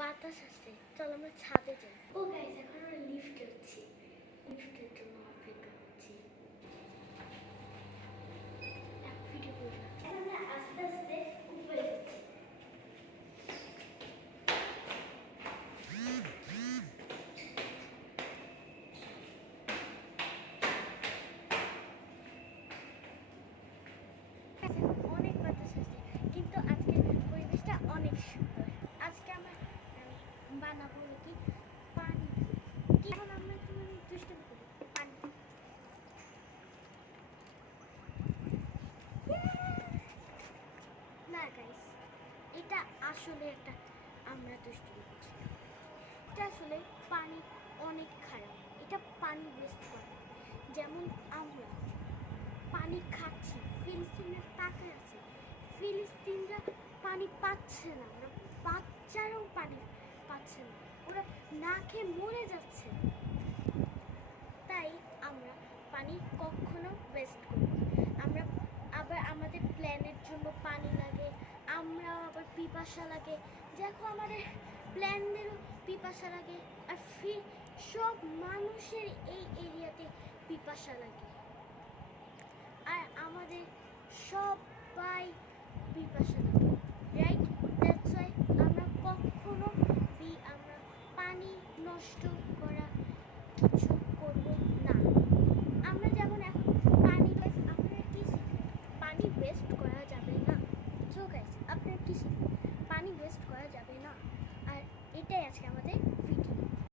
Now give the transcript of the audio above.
বাতাস আসছে, চল আমরা ছাদে যাই। ও গাইস, এখন আমরা লিফটে উঠছি, লিফটের জন্য অপেক্ষা করছি। এক ভিডিও করলাম, এখন আমরা আস্তে আস্তে উপরে যাচ্ছি। অনেক বাতাস আসছে, কিন্তু আজকের পরিবেশটা অনেক সুন্দর। আজকে আমরা বানাবো কি পানি দিয়ে। এখন আমরা একটু দুষ্টামি করি, পানি। না গাইস, এটা আসলে একটা আমরা দুষ্টামি করছি। এটা আসলে পানি অনেক খারাপ, এটা পানি ওয়েস্ট করে। যেমন আমরা পানি খাচ্ছি, ফিলিস্তিনের তাকে আছে, ফিলিস্তিনরা পানি পাচ্ছে না, ওরা বাচ্চারাও পানি পাচ্ছে না, ওরা না খেয়ে মরে যাচ্ছে। তাই আমরা পানি কখনো ওয়েস্ট করি না। আমরা আবার আমাদের প্ল্যানের জন্য পানি লাগে, আমরাও আবার পিপাসা লাগে। দেখো আমাদের প্ল্যানেরও পিপাসা লাগে, আর সব মানুষের এই এরিয়াতে পিপাসা লাগে, আর আমাদের সবাই পিপাসা লাগে, রাইট? দ্যাটস ওয়াই আমরা কখনো আমরা পানি নষ্ট করা কিছু